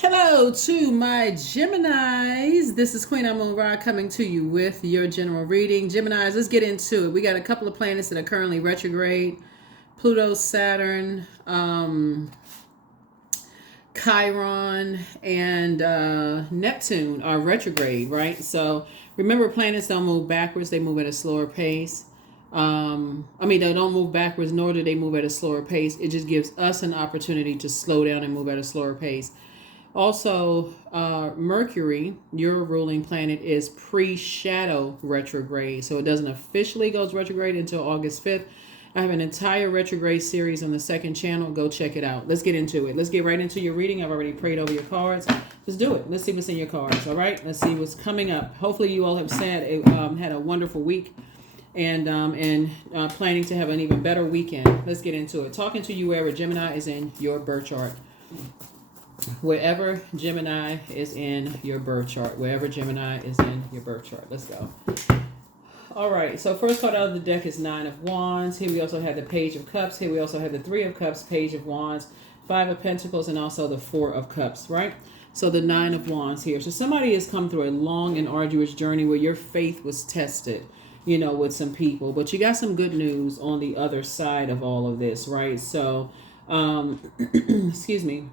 Hello to my Geminis. This is Queen Amun Ra coming to you with your general reading. Geminis, let's get into it. We got a couple of planets that are currently retrograde. Pluto, Saturn, Chiron, and Neptune are retrograde, right? So remember, planets don't move backwards. They move at a slower pace. They don't move backwards, nor do they move at a slower pace. It just gives us an opportunity to slow down and move at a slower pace. Also, Mercury, your ruling planet, is pre-shadow retrograde. So it doesn't officially go retrograde until August 5th. I have an entire retrograde series on the second channel. Go check it out. Let's get into it. Let's get right into your reading. I've already prayed over your cards. Let's do it. Let's see what's in your cards. All right. Let's see what's coming up. Hopefully you all have had a wonderful week and planning to have an even better weekend. Let's get into it. Talking to you wherever Gemini is in your birth chart. Wherever Gemini is in your birth chart. Wherever Gemini is in your birth chart. Let's go. All right. So first card out of the deck is Nine of Wands. Here we also have the Page of Cups. Here we also have the Three of Cups, Page of Wands, Five of Pentacles, and also the Four of Cups, right? So the Nine of Wands here. So somebody has come through a long and arduous journey where your faith was tested, with some people. But you got some good news on the other side of all of this, right? So, excuse me.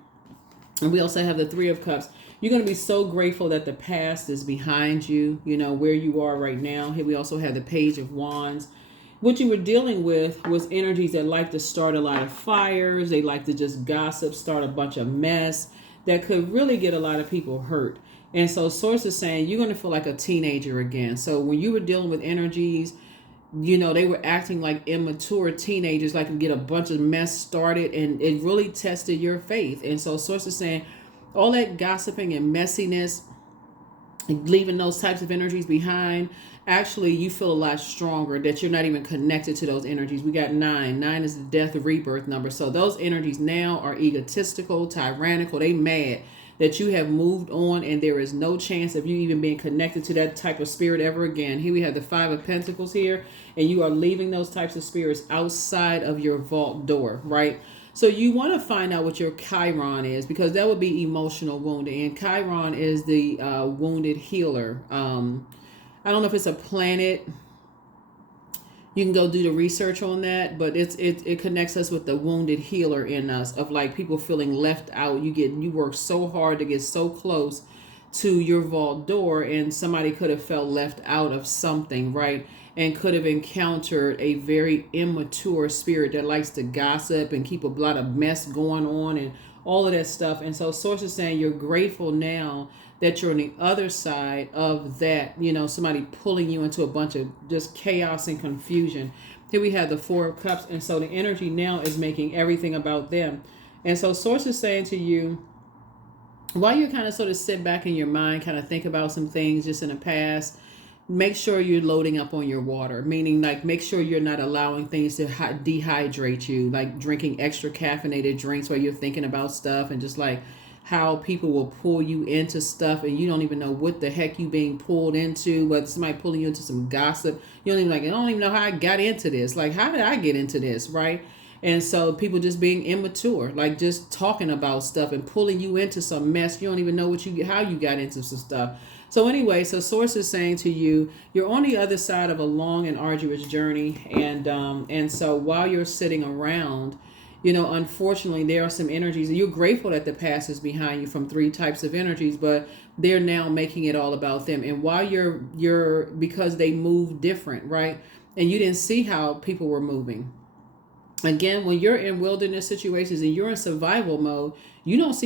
And we also have the Three of Cups. You're going to be so grateful that the past is behind you, where you are right now. Here we also have the Page of Wands. What you were dealing with was energies that like to start a lot of fires. They like to just gossip, start a bunch of mess that could really get a lot of people hurt. And so Source is saying you're going to feel like a teenager again. So when you were dealing with energies, they were acting like immature teenagers, like to get a bunch of mess started, and it really tested your faith. And so Source is saying all that gossiping and messiness, leaving those types of energies behind, actually you feel a lot stronger that you're not even connected to those energies. We got 9. 9 is the death rebirth number. So those energies now are egotistical, tyrannical. They mad that you have moved on and there is no chance of you even being connected to that type of spirit ever again. Here we have the Five of Pentacles here, and you are leaving those types of spirits outside of your vault door, right? So you want to find out what your Chiron is, because that would be emotional wounding. And Chiron is the wounded healer. I don't know if it's a planet. You can go do the research on that, but it connects us with the wounded healer in us, of like people feeling left out. You work so hard to get so close to your vault door, and somebody could have felt left out of something, right? And could have encountered a very immature spirit that likes to gossip and keep a lot of mess going on and all of that stuff. And so Source is saying you're grateful now that you're on the other side of that, somebody pulling you into a bunch of just chaos and confusion. Here we have the Four of Cups. And so the energy now is making everything about them. And so Source is saying to you, while you kind of sort of sit back in your mind, kind of think about some things just in the past, make sure you're loading up on your water, meaning like make sure you're not allowing things to dehydrate you, like drinking extra caffeinated drinks while you're thinking about stuff, and just like how people will pull you into stuff and you don't even know what the heck you being pulled into, whether somebody pulling you into some gossip. You don't even I don't even know how I got into this. Like, how did I get into this, right? And so people just being immature, like just talking about stuff and pulling you into some mess. You don't even know how you got into some stuff. So anyway, so Source is saying to you, you're on the other side of a long and arduous journey. And so while you're sitting around, unfortunately, there are some energies. You're grateful that the past is behind you from 3 types of energies, but they're now making it all about them. And while you're because they move different, right? And you didn't see how people were moving. Again, when you're in wilderness situations and you're in survival mode, you're not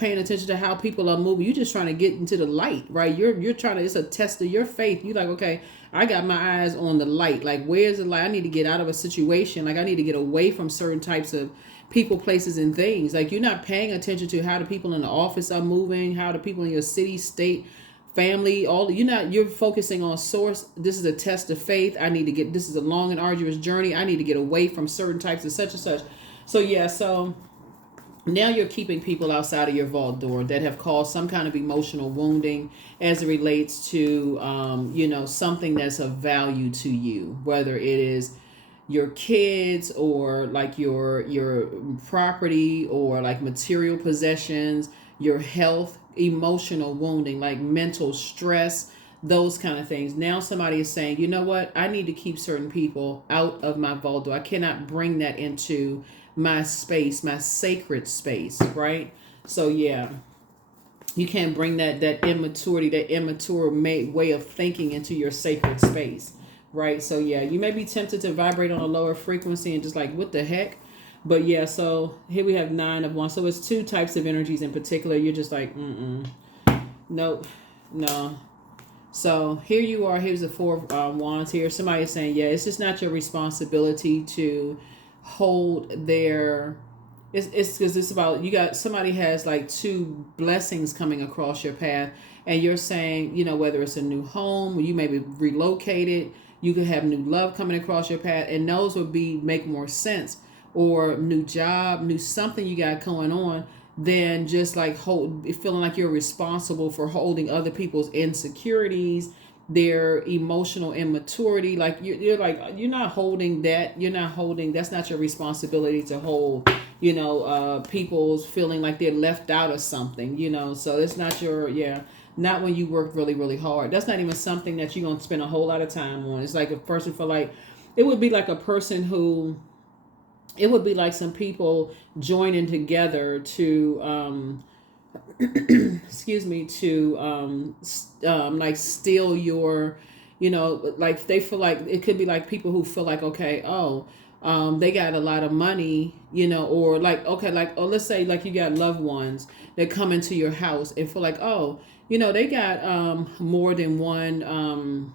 paying attention to how people are moving. You're just trying to get into the light, right? You're trying to, it's a test of your faith. You're like, okay, I got my eyes on the light. Like, where's the light? I need to get out of a situation. Like, I need to get away from certain types of people, places, and things. Like, you're not paying attention to how the people in the office are moving, how the people in your city, state, family, you're focusing on Source. This is a test of faith. This is a long and arduous journey. I need to get away from certain types of such and such. So yeah, so now you're keeping people outside of your vault door that have caused some kind of emotional wounding as it relates to, something that's of value to you, whether it is your kids or like your property or like material possessions. your health, emotional wounding, like mental stress, those kind of things. Now somebody is saying, you know what, I need to keep certain people out of my vault door. I cannot bring that into my space, my sacred space, right? So yeah, you can't bring that immaturity, that immature way of thinking into your sacred space, right? So yeah, you may be tempted to vibrate on a lower frequency and just like, what the heck? But yeah, so here we have 9 of Wands. So it's 2 types of energies in particular. You're just like, nope, no. So here you are. Here's the 4 of Wands here. Somebody is saying, yeah, it's just not your responsibility to hold their... It's because it's about, you got, somebody has like 2 blessings coming across your path, and you're saying, you know, whether it's a new home, or you may be relocated, you could have new love coming across your path, and those would make more sense, or new job, new something you got going on, than just like feeling like you're responsible for holding other people's insecurities, their emotional immaturity. Like you're like, you're not holding that. That's not your responsibility to hold, people's feeling like they're left out of something, so it's not not when you work really, really hard. That's not even something that you're going to spend a whole lot of time on. It's like a person it would be like a person who, it would be like some people joining together to, excuse me, to like steal your, like they feel like, it could be like people who feel like, okay, they got a lot of money, or like, okay, like, let's say like you got loved ones that come into your house and feel like, they got more than one,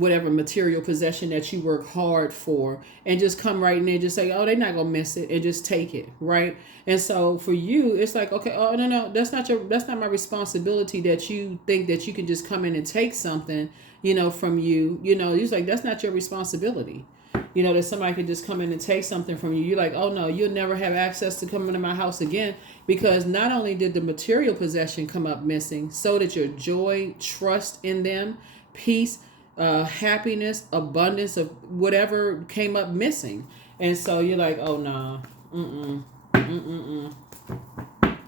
whatever material possession that you work hard for, and just come right in there and just say, they're not gonna miss it, and just take it, right? And so for you, it's like, okay, no, that's not my responsibility that you think that you can just come in and take something, from you. It's like, that's not your responsibility. That somebody could just come in and take something from you. You're like, oh no, you'll never have access to come into my house again, because not only did the material possession come up missing, so did your joy, trust in them, peace, happiness, abundance of whatever came up missing. And so you're like, oh nah,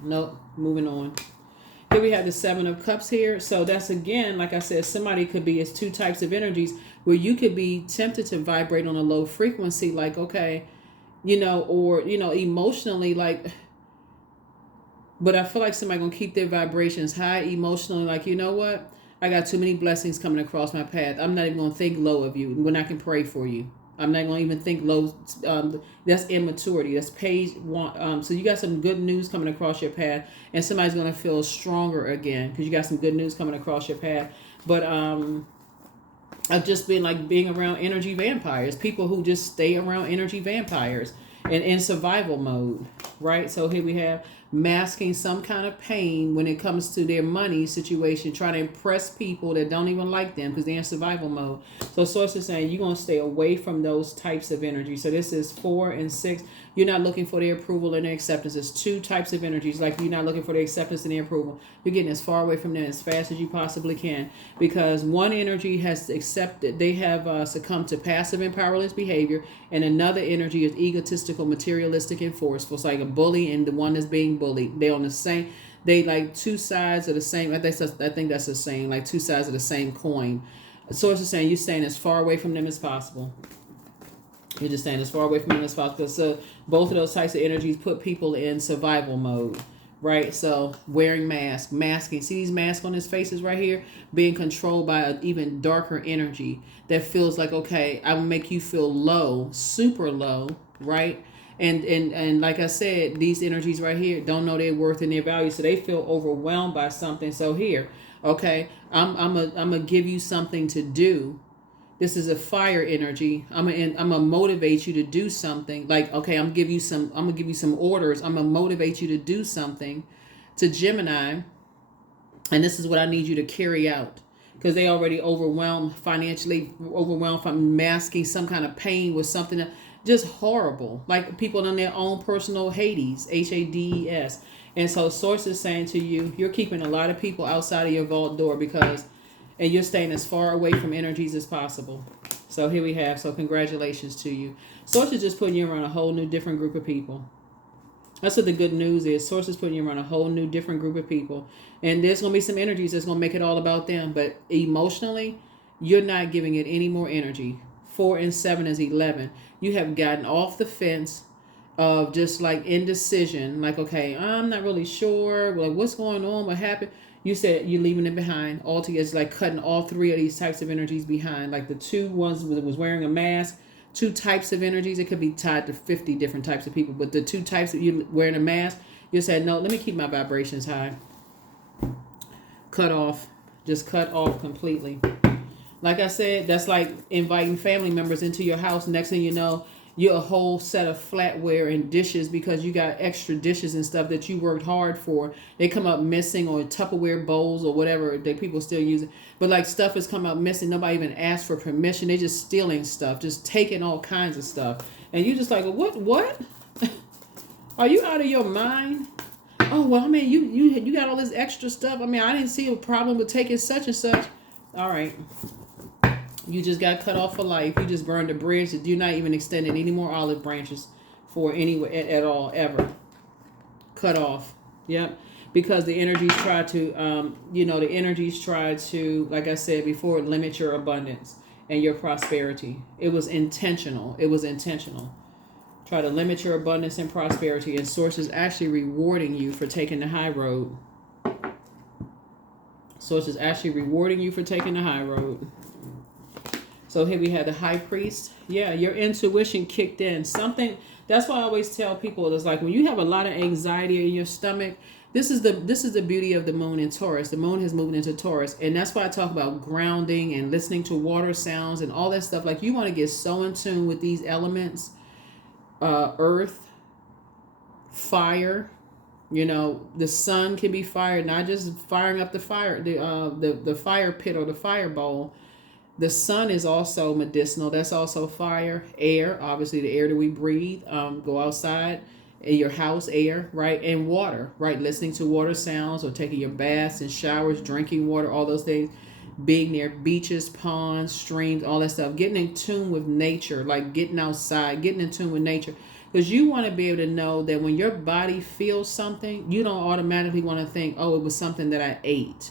nope, moving on. Here we have the 7 of Cups here. So that's, again, like I said, somebody could be, it's 2 types of energies where you could be tempted to vibrate on a low frequency, like, okay, or, emotionally, like, but I feel like somebody gonna keep their vibrations high emotionally, like, you know what? I got too many blessings coming across my path. I'm not even gonna think low of you when I can pray for you. I'm not gonna even think low. That's immaturity. That's page 1. So you got some good news coming across your path, and somebody's gonna feel stronger again because you got some good news coming across your path. But I've just been like being around energy vampires, people who just stay around energy vampires and in survival mode, right? So here we have masking some kind of pain when it comes to their money situation, trying to impress people that don't even like them because they're in survival mode. So source is saying you're going to stay away from those types of energy. So this is 4 and 6. You're not looking for their approval and their acceptance. It's 2 types of energies. Like, you're not looking for their acceptance and their approval. You're getting as far away from them as fast as you possibly can, because one energy has accepted, they have succumbed to passive and powerless behavior, and another energy is egotistical, materialistic, and forceful. It's like a bully and the one that's being bullied. They on the same, they like 2 sides of the same, I think that's the same, like 2 sides of the same coin. Source is saying you're staying as far away from them as possible. You're just staying as far away from them as possible. So both of those types of energies put people in survival mode, right? So wearing masks, masking. See these masks on his faces right here? Being controlled by an even darker energy that feels like, okay, I will make you feel low, super low, right? And like I said, these energies right here don't know their worth and their value, so they feel overwhelmed by something. So here, okay, I'm gonna give you something to do. This is a fire energy. I'm gonna motivate you to do something. Like, okay, I'm gonna give you some orders. I'm gonna motivate you to do something to Gemini, and this is what I need you to carry out, because they already financially overwhelmed from masking some kind of pain with something that just horrible, like people in their own personal Hades, Hades. And so source is saying to you, you're keeping a lot of people outside of your vault door and you're staying as far away from energies as possible. So here we have, so congratulations to you. Source is just putting you around a whole new different group of people. That's what the good news is. Source is putting you around a whole new, different group of people. And there's going to be some energies that's going to make it all about them. But emotionally, you're not giving it any more energy. 4 and 7 is 11. You have gotten off the fence of just like indecision. Like, okay, I'm not really sure. Like, what's going on? What happened? You said you're leaving it behind altogether. It's like cutting all 3 of these types of energies behind. Like the 2 ones that was wearing a mask. 2 types of energies. It could be tied to 50 different types of people, but the 2 types that you wearing a mask, you said, no, let me keep my vibrations high. Cut off. Just cut off completely. Like I said, that's like inviting family members into your house. Next thing you know, you're a whole set of flatware and dishes because you got extra dishes and stuff that you worked hard for. They come up missing, or Tupperware bowls or whatever that people still use it. But like stuff has come up missing. Nobody even asked for permission. They just stealing stuff, just taking all kinds of stuff. And you just like, what? Are you out of your mind? Oh, well, I mean, you got all this extra stuff. I mean, I didn't see a problem with taking such and such. All right. You just got cut off for life. You just burned a bridge that you're not even extending any more olive branches for anywhere at all, ever. Cut off. Yep. Because the energies try to, like I said before, limit your abundance and your prosperity. It was intentional. Try to limit your abundance and prosperity, and Source is actually rewarding you for taking the high road. Source is actually rewarding you for taking the high road. So here we have the High Priest. Yeah, your intuition kicked in. Something, that's why I always tell people, it's like when you have a lot of anxiety in your stomach, this is the beauty of the moon in Taurus. The moon has moved into Taurus. And that's why I talk about grounding and listening to water sounds and all that stuff. Like you want to get so in tune with these elements. Earth, fire, the sun can be fired, not just firing up the fire, the fire pit or the fire bowl. The sun is also medicinal. That's also fire. Air, obviously the air that we breathe. Go outside in your house, air, right? And water, right? Listening to water sounds or taking your baths and showers, drinking water, all those things. Being near beaches, ponds, streams, all that stuff. Getting in tune with nature, like getting outside, getting in tune with nature. Because you want to be able to know that when your body feels something, you don't automatically want to think, oh, it was something that I ate.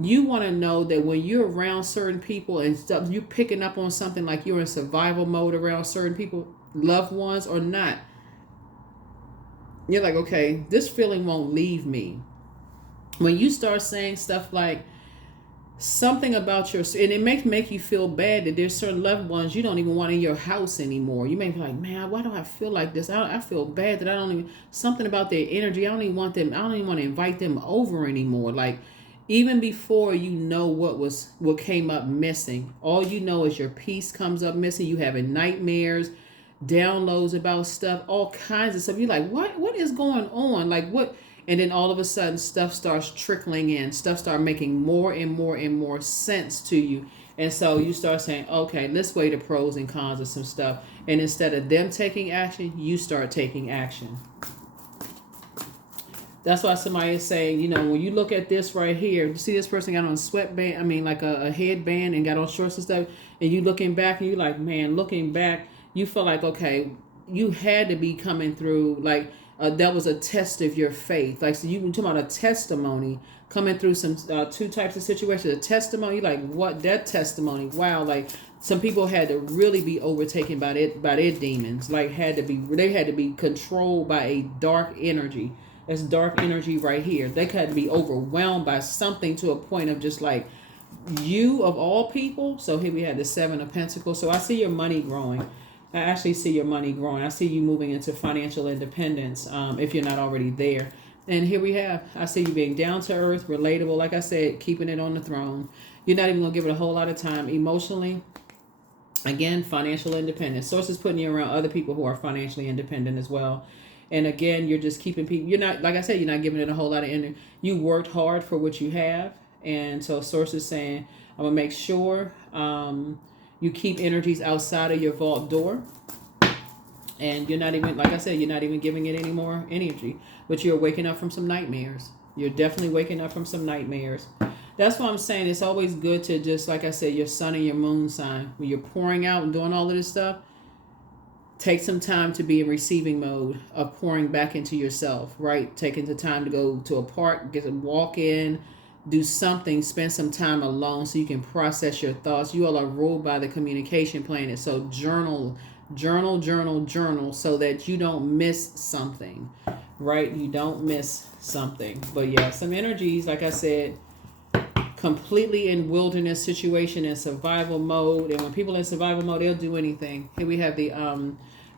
You want to know that when you're around certain people and stuff, you're picking up on something, like you're in survival mode around certain people, loved ones or not. You're like, okay, this feeling won't leave me. When you start saying stuff like something about and it make you feel bad that there's certain loved ones you don't even want in your house anymore. You may be like, man, why do I feel like this? I feel bad that I don't even, something about their energy. I don't even want to invite them over anymore. Like, even before you know what came up missing, all you know is your peace comes up missing. You having nightmares, downloads about stuff, all kinds of stuff. You're like, what is going on? Like what? And then all of a sudden stuff starts trickling in. Stuff start making more and more and more sense to you. And so you start saying, okay, let's weigh the pros and cons of some stuff. And instead of them taking action, you start taking action. That's why somebody is saying, when you look at this right here, you see this person got on a sweatband, like a headband and got on shorts and stuff, and you looking back and you like, man, looking back, you feel like, okay, you had to be coming through, like that was a test of your faith. Like, so you talking about a testimony coming through some 2 types of situations. A testimony, like what? That testimony, wow, like some people had to really be overtaken by their demons. Like they had to be controlled by a dark energy. That's dark energy right here. They had to be overwhelmed by something to a point of just like, you of all people. So here we have the 7 of Pentacles. So I see your money growing. I actually see your money growing. I see you moving into financial independence, if you're not already there. And here we have, I see you being down to earth, relatable. Like I said, keeping it on the throne. You're not even going to give it a whole lot of time. Emotionally, again, financial independence. Source is putting you around other people who are financially independent as well. And again, you're just keeping people, you're not, like I said, you're not giving it a whole lot of energy. You worked hard for what you have. And so Source is saying, I'm going to make sure you keep energies outside of your vault door. And you're not even, like I said, you're not even giving it any more energy. But you're waking up from some nightmares. You're definitely waking up from some nightmares. That's why I'm saying it's always good to just, like I said, your sun and your moon sign. When you're pouring out and doing all of this stuff, take some time to be in receiving mode of pouring back into yourself, right? Taking the time to go to a park, get a walk in, do something, spend some time alone so you can process your thoughts. You all are ruled by the communication planet. So journal, journal so that you don't miss something, right? You don't miss something. But yeah, some energies, like I said, completely in wilderness situation in survival mode. And when people in survival mode, they'll do anything. Here we have the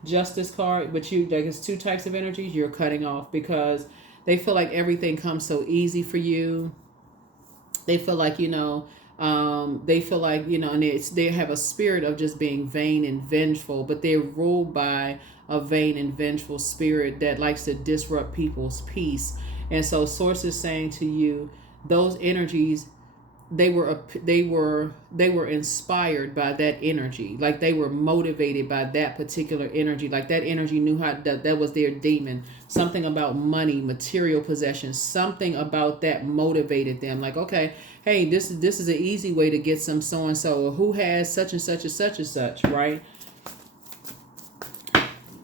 justice card, but you, like, it's two types of energies you're cutting off because they feel like everything comes so easy for you. They feel like, and they have a spirit of just being vain and vengeful, but they're ruled by a vain and vengeful spirit that likes to disrupt people's peace. And so source is saying to you, those energies, they were inspired by that energy. Like they were motivated by that particular energy. Like that energy knew how that was their demon. Something about money, material possessions, something about that motivated them. Like, okay, hey, this is an easy way to get some so and so, or who has such and such and such and such, right?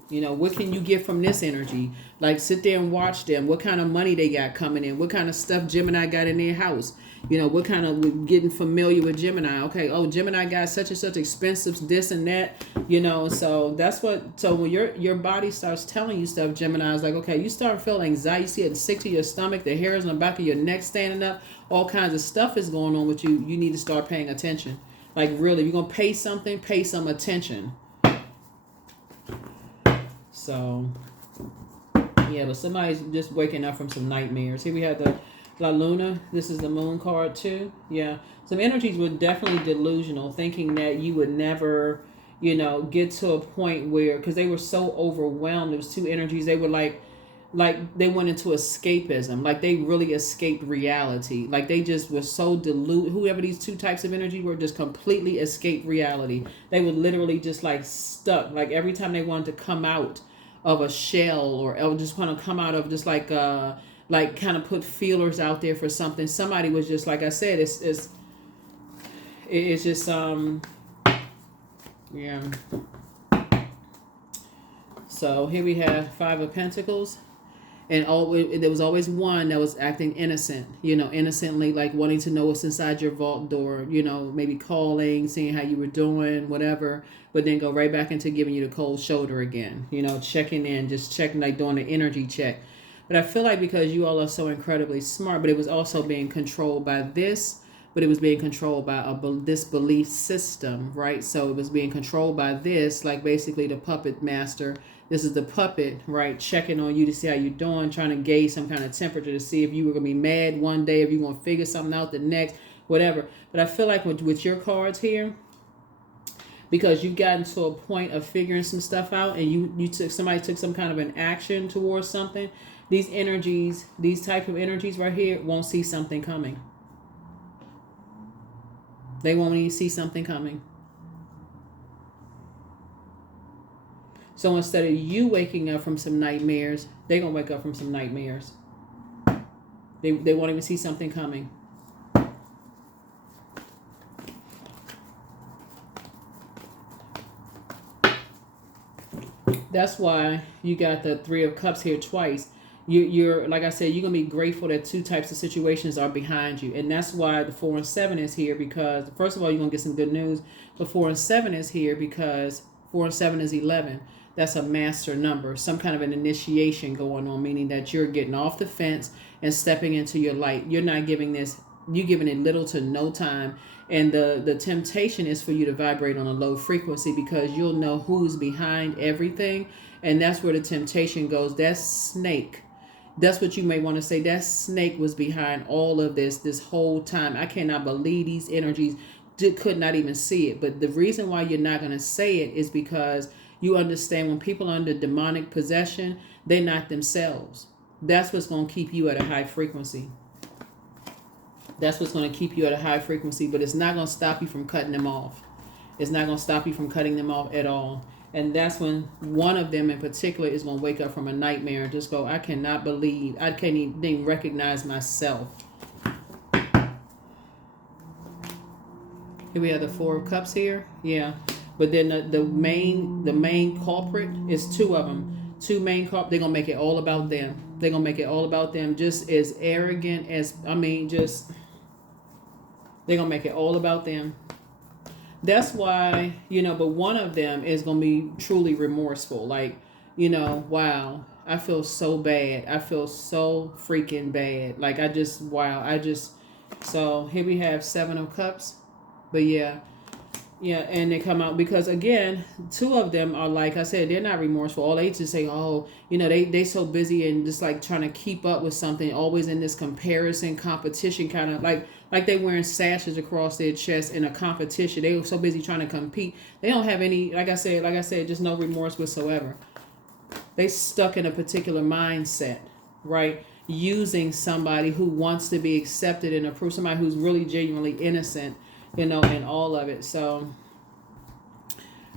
What can you get from this energy? Like, sit there and watch them. What kind of money they got coming in? What kind of stuff Gemini got in their house? What kind of, getting familiar with Gemini. Okay, oh, Gemini got such and such expensive this and that, so that's so when your body starts telling you stuff, Gemini is like, okay, you start feeling anxiety, you see it sick to your stomach, the hairs on the back of your neck standing up, all kinds of stuff is going on with you. You need to start paying attention. Like, really, if you're going to pay something, pay some attention. So, yeah, but somebody's just waking up from some nightmares. Here we have the La Luna. This is the moon card too. Yeah. Some energies were definitely delusional, thinking that you would never, get to a point where, because they were so overwhelmed. There was two energies. They were like they went into escapism. Like they really escaped reality. Like they just were so deluded. Whoever these two types of energy were, just completely escaped reality. They were literally just like stuck. Like every time they wanted to come out of a shell or just want to come out of just like kind of put feelers out there for something, somebody was just, like I said, it's just yeah. So here we have Five of Pentacles, and there was always one that was acting innocent, innocently, like wanting to know what's inside your vault door, maybe calling, seeing how you were doing, whatever, but then go right back into giving you the cold shoulder again, checking in, just checking, like doing an energy check. But I feel like because you all are so incredibly smart, but it was also being controlled by this, but it was being controlled by this belief system, right? So it was being controlled by this, like basically the puppet master. This is the puppet, right? Checking on you to see how you're doing, trying to gauge some kind of temperature to see if you were going to be mad one day, if you're going to figure something out the next, whatever. But I feel like with your cards here, because you've gotten to a point of figuring some stuff out, and somebody took some kind of an action towards something, these energies, these type of energies right here, won't see something coming. They won't even see something coming. So instead of you waking up from some nightmares, they're going to wake up from some nightmares. They won't even see something coming. That's why you got the Three of Cups here twice. You're like I said, you're going to be grateful that two types of situations are behind you. And that's why the 4 and 7 is here, because first of all, you're going to get some good news. But 4 and 7 is here because 4 and 7 is 11. That's a master number, some kind of an initiation going on, meaning that you're getting off the fence and stepping into your light. You're not giving you're giving it little to no time. And the temptation is for you to vibrate on a low frequency, because you'll know who's behind everything. And that's where the temptation goes. That's snake. That's what you may want to say. That snake was behind all of this whole time. I cannot believe these energies could not even see it. But the reason why you're not going to say it is because you understand when people are under demonic possession, they're not themselves. That's what's going to keep you at a high frequency. That's what's going to keep you at a high frequency, but it's not going to stop you from cutting them off. It's not going to stop you from cutting them off at all. And that's when one of them in particular is going to wake up from a nightmare and just go, I cannot believe, I can't even recognize myself. Here we have the 4 of Cups here. Yeah. But then the main culprit is two of them. Two main culprit. They're gonna make it all about them. They're gonna make it all about them. Just as arrogant as just they're gonna make it all about them. That's why, but one of them is going to be truly remorseful. Like, wow, I feel so bad. I feel so freaking bad. Like, so here we have 7 of Cups. But yeah, and they come out because, again, 2 of them are, like I said, they're not remorseful. All they just say, oh, they so busy and just like trying to keep up with something, always in this comparison, competition kind of like they wearing sashes across their chest in a competition. They were so busy trying to compete. They don't have any, like I said, just no remorse whatsoever. They stuck in a particular mindset, right? Using somebody who wants to be accepted and approved, somebody who's really genuinely innocent, in all of it. So,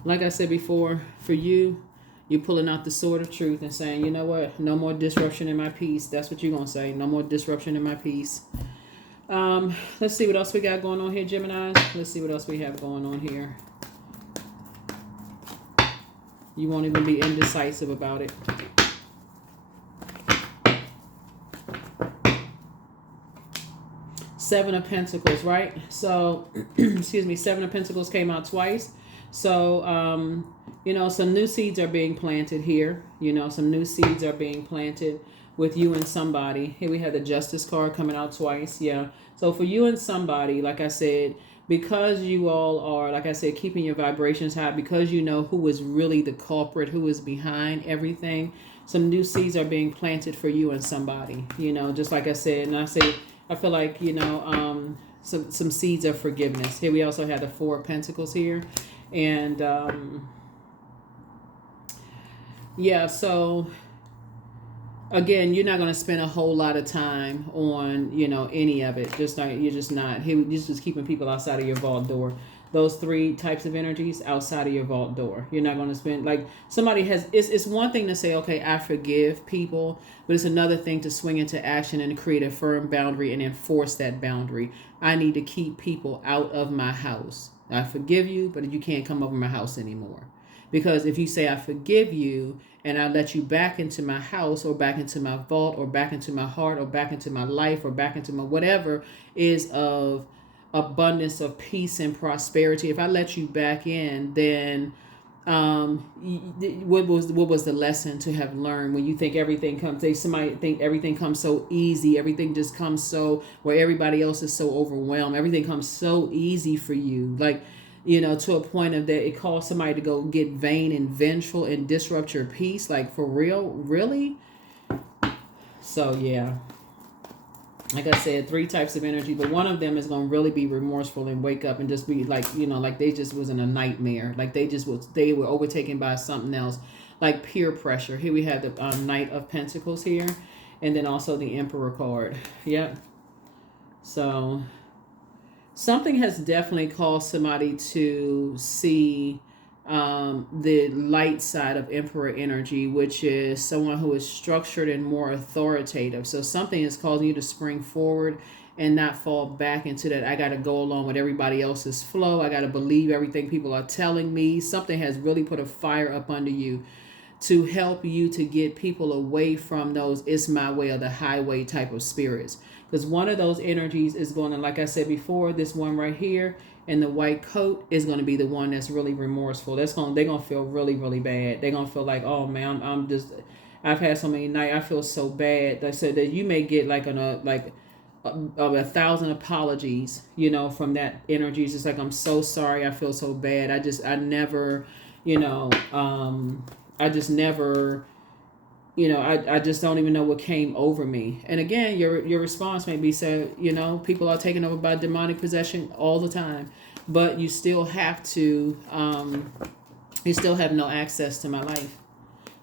like I said before, for you, you're pulling out the sword of truth and saying, you know what? No more disruption in my peace. That's what you're going to say. No more disruption in my peace. Let's see what else we got going on here, Gemini. Let's see what else we have going on here. You won't even be indecisive about it. Seven of Pentacles, right? So, excuse me, 7 of Pentacles came out twice. So, some new seeds are being planted here. Some new seeds are being planted with you and somebody. Here we have the Justice card coming out twice. Yeah. So for you and somebody, like I said, because you all are, like I said, keeping your vibrations high, because you know who is really the culprit, who is behind everything, some new seeds are being planted for you and somebody. Just like I said, and I feel like, some seeds of forgiveness. Here we also have the 4 of Pentacles here. And, so again, you're not going to spend a whole lot of time on, any of it. You're just not. You're just keeping people outside of your vault door. Those 3 types of energies outside of your vault door. You're not going to spend, like, somebody has, it's one thing to say, okay, I forgive people, but it's another thing to swing into action and create a firm boundary and enforce that boundary. I need to keep people out of my house. I forgive you, but you can't come over my house anymore. Because if you say I forgive you and I let you back into my house or back into my vault or back into my heart or back into my life or back into my whatever is of abundance of peace and prosperity, if I let you back in, then what was the lesson to have learned when you think everything comes, somebody think everything comes so easy, everything just comes so, where everybody else is so overwhelmed, everything comes so easy for you, like, to a point of that it calls somebody to go get vain and vengeful and disrupt your peace, like, for real, really? So yeah, like I said, 3 types of energy, but one of them is going to really be remorseful and wake up and just be like, like they just was in a nightmare. Like they were overtaken by something else, like peer pressure. Here we have the Knight of Pentacles here, and then also the Emperor card. Yep. So something has definitely caused somebody to see the light side of Emperor energy, which is someone who is structured and more authoritative. So something is causing you to spring forward and not fall back into that I got to go along with everybody else's flow. I got to believe everything people are telling me. Something has really put a fire up under you to help you to get people away from those it's my way or the highway type of spirits. Because one of those energies is going to, like I said before, this one right here, and the white coat is going to be the one that's really remorseful. They're going to feel really, really bad. They're going to feel like, oh man, I've had so many nights, I feel so bad. They said that you may get like 1,000 apologies, from that energy. It's just like, I'm so sorry. I feel so bad. I just never, I just don't even know what came over me. And again, your response may be, people are taken over by demonic possession all the time, but you still have to, you still have no access to my life.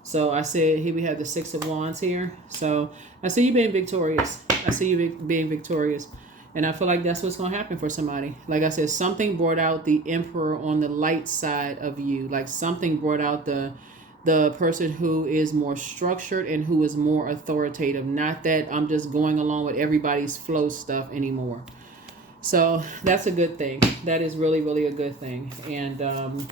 So I said, here we have the 6 of Wands here. So I see you being victorious. I see you being victorious. And I feel like that's what's going to happen for somebody. Like I said, something brought out the Emperor on the light side of you. Like something brought out the person who is more structured and who is more authoritative. Not that I'm just going along with everybody's flow stuff anymore. So that's a good thing. That is really, really a good thing. And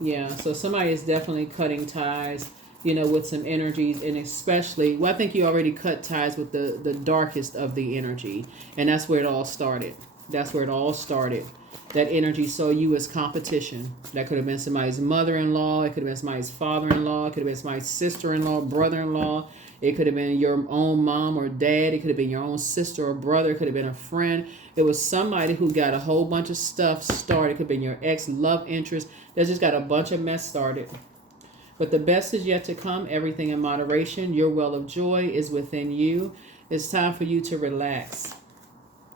Yeah, so somebody is definitely cutting ties, you know, with some energies, and especially, well, I think you already cut ties with the darkest of the energy, and that's where it all started. That's where it all started. That energy saw you as competition. That could have been somebody's mother-in-law. It could have been somebody's father-in-law. It could have been somebody's sister-in-law, brother-in-law. It could have been your own mom or dad. It could have been your own sister or brother. It could have been a friend. It was somebody who got a whole bunch of stuff started. It could have been your ex-love interest that just got a bunch of mess started. But the best is yet to come. Everything in moderation. Your well of joy is within you. It's time for you to relax.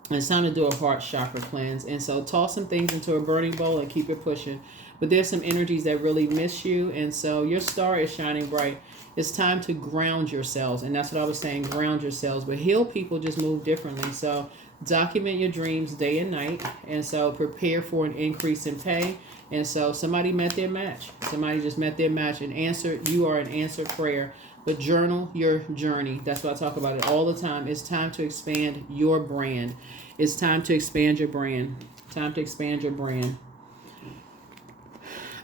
And it's time to do a heart chakra cleanse. And so toss some things into a burning bowl and keep it pushing. But there's some energies that really miss you. And so your star is shining bright. It's time to ground yourselves. And that's what I was saying, ground yourselves. But heal people just move differently. So document your dreams day and night. And so prepare for an increase in pay. And so somebody met their match. Somebody just met their match and answered. You are an answered prayer. But journal your journey. That's what I talk about it all the time. It's time to expand your brand. It's time to expand your brand. Time to expand your brand.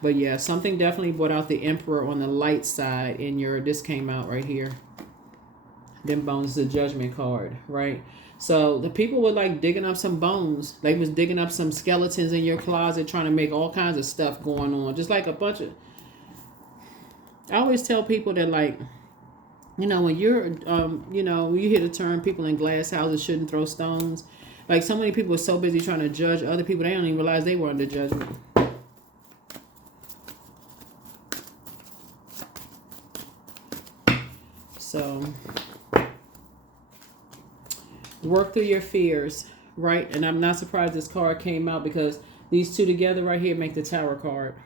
But yeah, something definitely brought out the Emperor on the light side in your, this came out right here. Them bones, the Judgment card, right? So the people were like digging up some bones. They was digging up some skeletons in your closet, trying to make all kinds of stuff going on. Just like a bunch of, I always tell people that, like, you know, when you're, you know, you hear the term people in glass houses shouldn't throw stones. Like, so many people are so busy trying to judge other people, they don't even realize they were under judgment. So, work through your fears, right? And I'm not surprised this card came out because these two together right here make the Tower card.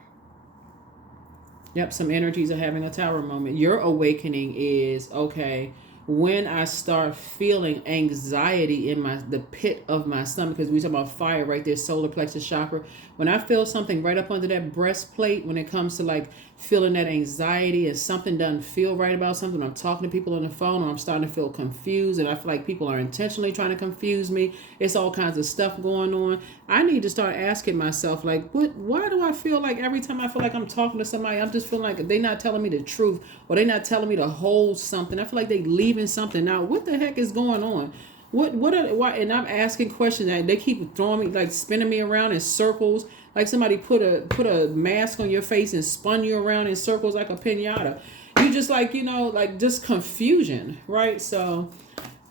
Yep, some energies are having a Tower moment. Your awakening is, okay, when I start feeling anxiety in the pit of my stomach, because we talk about fire right there, solar plexus chakra. When I feel something right up under that breastplate, when it comes to like feeling that anxiety and something doesn't feel right about something, I'm talking to people on the phone, or I'm starting to feel confused, and I feel like people are intentionally trying to confuse me. It's all kinds of stuff going on. I need to start asking myself, like, why do I feel like every time I feel like I'm talking to somebody, I'm just feeling like they're not telling me the truth, or they're not telling me to hold something. I feel like they leaving something out. What the heck is going on? Why? And I'm asking questions that they keep throwing me, like spinning me around in circles, like somebody put a mask on your face and spun you around in circles like a piñata. You just like, you know, like just confusion, right? So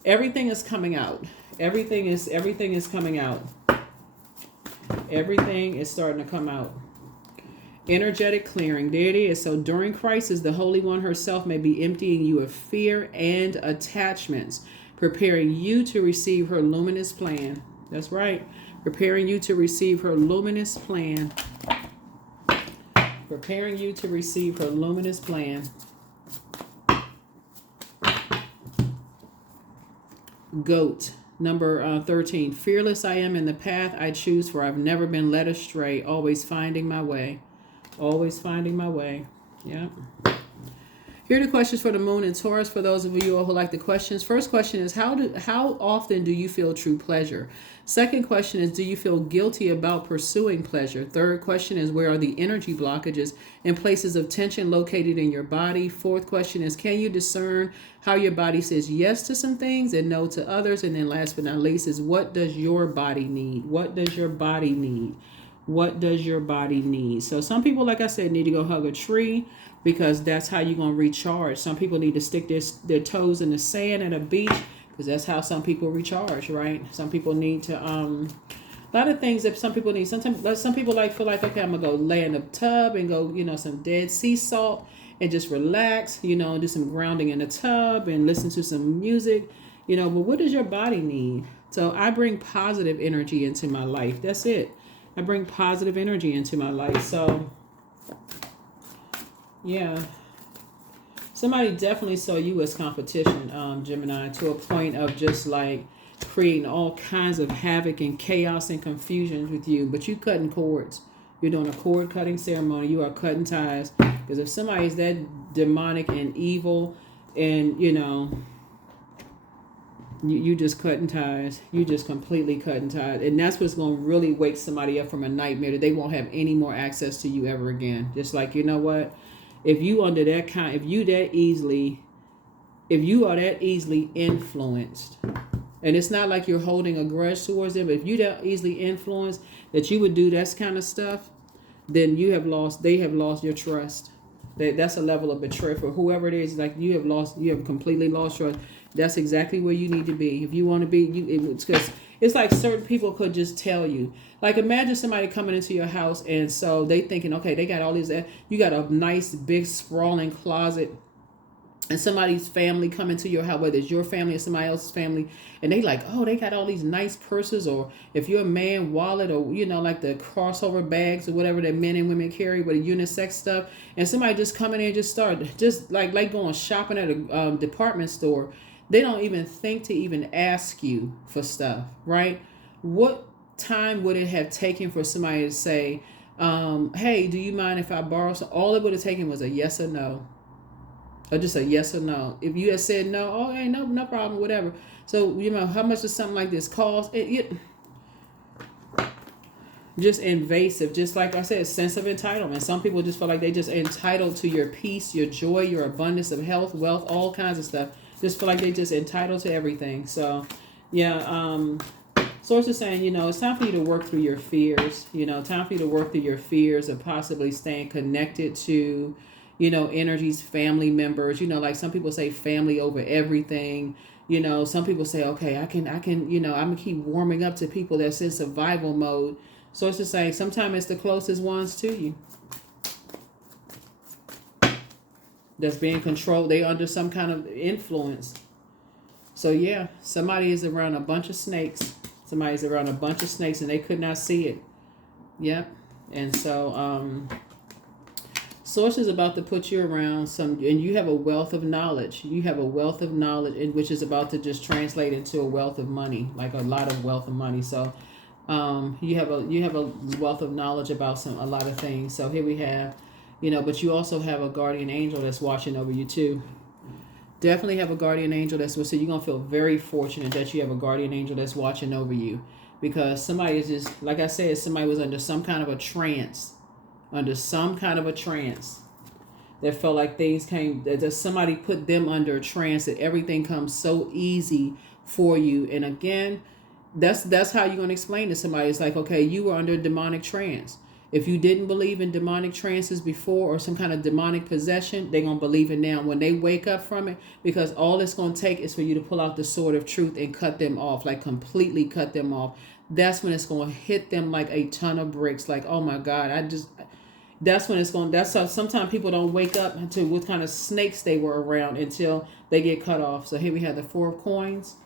everything is coming out. Everything is coming out. Everything is starting to come out. Energetic clearing. There it is. So during crisis, the Holy One herself may be emptying you of fear and attachments, preparing you to receive her luminous plan. That's right. Preparing you to receive her luminous plan. Preparing you to receive her luminous plan. Goat. Number 13. Fearless I am in the path I choose, for I've never been led astray, always finding my way. Always finding my way. Yeah. Here are the questions for the moon and Taurus for those of you who like the questions. First question is, how often do you feel true pleasure? Second question is, do you feel guilty about pursuing pleasure? Third question is, where are the energy blockages and places of tension located in your body? Fourth question is, can you discern how your body says yes to some things and no to others? And then last but not least is, what does your body need? What does your body need? What does your body need? So some people, like I said, need to go hug a tree, because that's how you're going to recharge. Some people need to stick their toes in the sand at a beach, because that's how some people recharge, right? Some people need to, a lot of things that some people need. Sometimes some people feel like, okay, I'm going to go lay in a tub and go, some Dead Sea salt and just relax, and do some grounding in the tub and listen to some music, but what does your body need? So I bring positive energy into my life. That's it. I bring positive energy into my life. So, yeah. Somebody definitely saw you as competition, Gemini, to a point of just like creating all kinds of havoc and chaos and confusion with you. But you cutting cords. You're doing a cord cutting ceremony. You are cutting ties. Because if somebody is that demonic and evil and, You just cutting ties. You just completely cutting ties. And that's what's going to really wake somebody up from a nightmare, that they won't have any more access to you ever again. Just like, you know what? If you under that kind, if you are that easily influenced, and it's not like you're holding a grudge towards them, but if you that easily influenced that you would do that kind of stuff, then they have lost your trust. That's a level of betrayal for whoever it is. Like you have completely lost trust. That's exactly where you need to be. If you want to be, because it's like certain people could just tell you. Like imagine somebody coming into your house and so they thinking, okay, they got all these, you got a nice big sprawling closet, and somebody's family come into your house, whether it's your family or somebody else's family, and they like, oh, they got all these nice purses, or if you're a man, wallet, or like the crossover bags or whatever that men and women carry with the unisex stuff, and somebody just come in there and just start just like going shopping at a department store. They don't even think to even ask you for stuff, right? What time would it have taken for somebody to say, hey, do you mind if I borrow some? All it would have taken was a yes or no. Or just a yes or no. If you had said no, oh, hey, no problem, whatever. So, how much does something like this cost? Just invasive. Just like I said, sense of entitlement. Some people just feel like they just entitled to your peace, your joy, your abundance of health, wealth, all kinds of stuff. Just feel like they just entitled to everything. So, yeah, Source is saying, it's time for you to work through your fears. Time for you to work through your fears of possibly staying connected to energies, family members, like some people say family over everything. Some people say, okay, I can, I'm gonna keep warming up to people that's in survival mode. So it's just saying sometimes it's the closest ones to you that's being controlled. They under some kind of influence. So yeah, somebody is around a bunch of snakes. Somebody's around a bunch of snakes and they could not see it. Yep. And so, Source is about to put you around and you have a wealth of knowledge. You have a wealth of knowledge, which is about to just translate into a wealth of money, like a lot of wealth of money. So, you have a wealth of knowledge about a lot of things. So here we have, but you also have a guardian angel that's watching over you too. Definitely have a guardian angel so you're gonna feel very fortunate that you have a guardian angel that's watching over you, because somebody is just, like I said, somebody was under some kind of a trance. That felt like things that somebody put them under a trance, that everything comes so easy for you. And again, that's how you're going to explain to somebody. It's like, okay, you were under a demonic trance. If you didn't believe in demonic trances before or some kind of demonic possession, they're going to believe it now when they wake up from it, because all it's going to take is for you to pull out the sword of truth and cut them off, like completely cut them off. That's when it's going to hit them like a ton of bricks. Like, oh my God, that's when it's going. That's how sometimes people don't wake up to what kind of snakes they were around until they get cut off. So here we have the 4 of coins.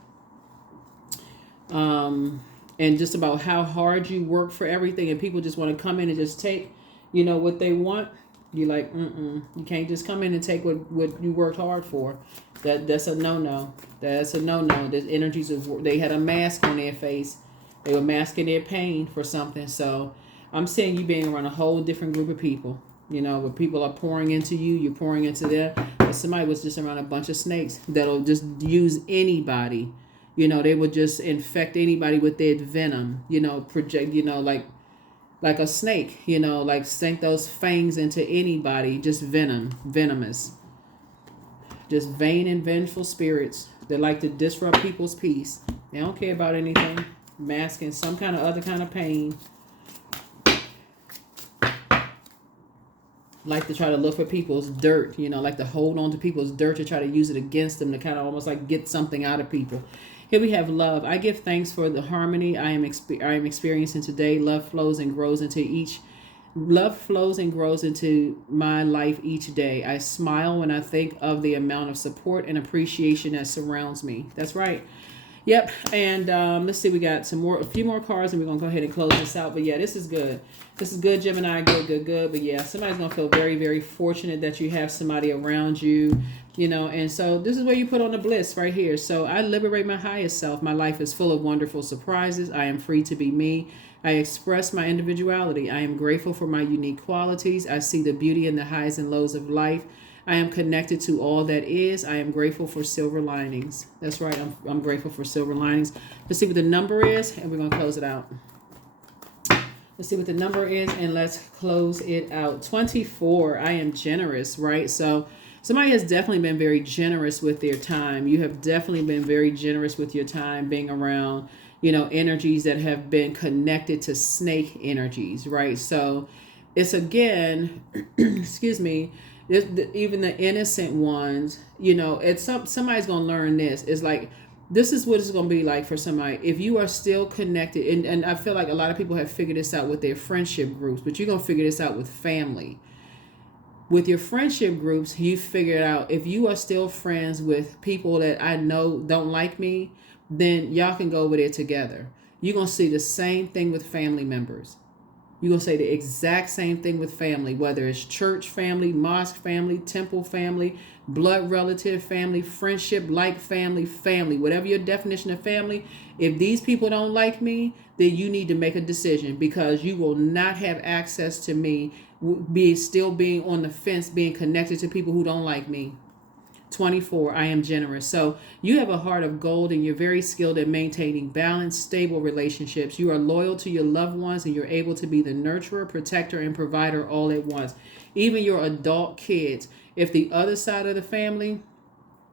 And just about how hard you work for everything, and people just want to come in and just take, what they want. You're like, you can't just come in and take what you worked hard for. That's a no-no. That's a no-no. There's energies they had a mask on their face. They were masking their pain for something. So I'm seeing you being around a whole different group of people, where people are pouring into you, you're pouring into them. But somebody was just around a bunch of snakes that'll just use anybody. They would just infect anybody with their venom, project, like a snake, like sink those fangs into anybody, just venomous. Just vain and vengeful spirits that like to disrupt people's peace. They don't care about anything, masking some kind of other kind of pain. Like to try to look for people's dirt, like to hold on to people's dirt to try to use it against them, to kind of almost like get something out of people. Here we have love. I give thanks for the harmony I am experiencing today. Love flows and grows into my life each day. I smile when I think of the amount of support and appreciation that surrounds me. That's right. Yep. And let's see, we got a few more cards, and we're going to go ahead and close this out. But yeah, this is good. This is good, Gemini. Good. But yeah, somebody's going to feel very, very fortunate that you have somebody around you, and so this is where you put on the bliss right here. So I liberate my highest self. My life is full of wonderful surprises. I am free to be me. I express my individuality. I am grateful for my unique qualities. I see the beauty in the highs and lows of life. I am connected to all that is. I am grateful for silver linings. That's right. I'm grateful for silver linings. Let's see what the number is, and we're going to close it out. Let's see what the number is, and let's close it out. 24. I am generous, right? So somebody has definitely been very generous with their time. You have definitely been very generous with your time being around, energies that have been connected to snake energies, right? So it's again, excuse me, even the innocent ones, it's somebody's going to learn this. It's like, this is what it's going to be like for somebody. If you are still connected, and I feel like a lot of people have figured this out with their friendship groups, but you're going to figure this out with family. With your friendship groups, you figure out if you are still friends with people that I know don't like me, then y'all can go over there together. You're going to see the same thing with family members. You're going to say the exact same thing with family, whether it's church family, mosque family, temple family, blood relative family, friendship like family, whatever your definition of family. If these people don't like me, then you need to make a decision, because you will not have access to me still being on the fence, being connected to people who don't like me. 24, I am generous. So you have a heart of gold, and you're very skilled at maintaining balanced, stable relationships. You are loyal to your loved ones, and you're able to be the nurturer, protector, and provider all at once. Even your adult kids, if the other side of the family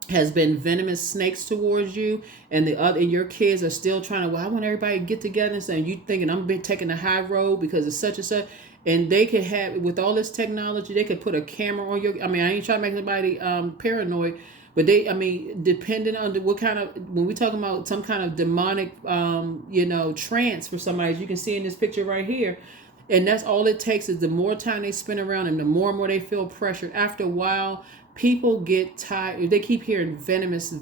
has been venomous snakes towards you, and your kids are still trying to, I want everybody to get together, and saying, you thinking I'm been taking the high road because it's such and such. And they could have, with all this technology, they could put a camera on your, I ain't trying to make anybody paranoid, but depending on what kind of, when we talking about some kind of demonic, trance for somebody, as you can see in this picture right here. And that's all it takes, is the more time they spend around and the more and more they feel pressured. After a while, people get tired. They keep hearing venomous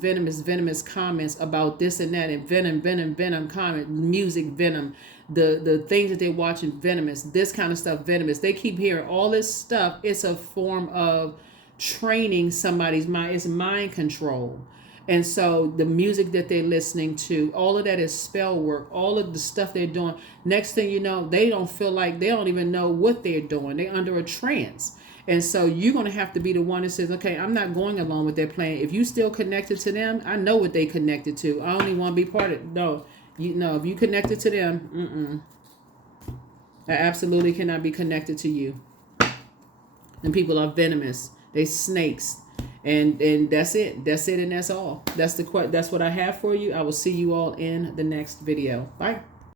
comments about this and that, and venom comment, music venom, the things that they're watching venomous, this kind of stuff venomous. They keep hearing all this stuff. It's a form of training somebody's mind. It's mind control. And so the music that they're listening to, all of that is spell work, all of the stuff they're doing. Next thing you know, they don't feel like, they don't even know what they're doing. They're under a trance. And so you're going to have to be the one that says, okay, I'm not going along with their plan. If you still connected to them, I know what they connected to. I only want to be part of it. No, if you connected to them, I absolutely cannot be connected to you. And people are venomous. They snakes. And that's it. And that's all. That's what I have for you. I will see you all in the next video. Bye.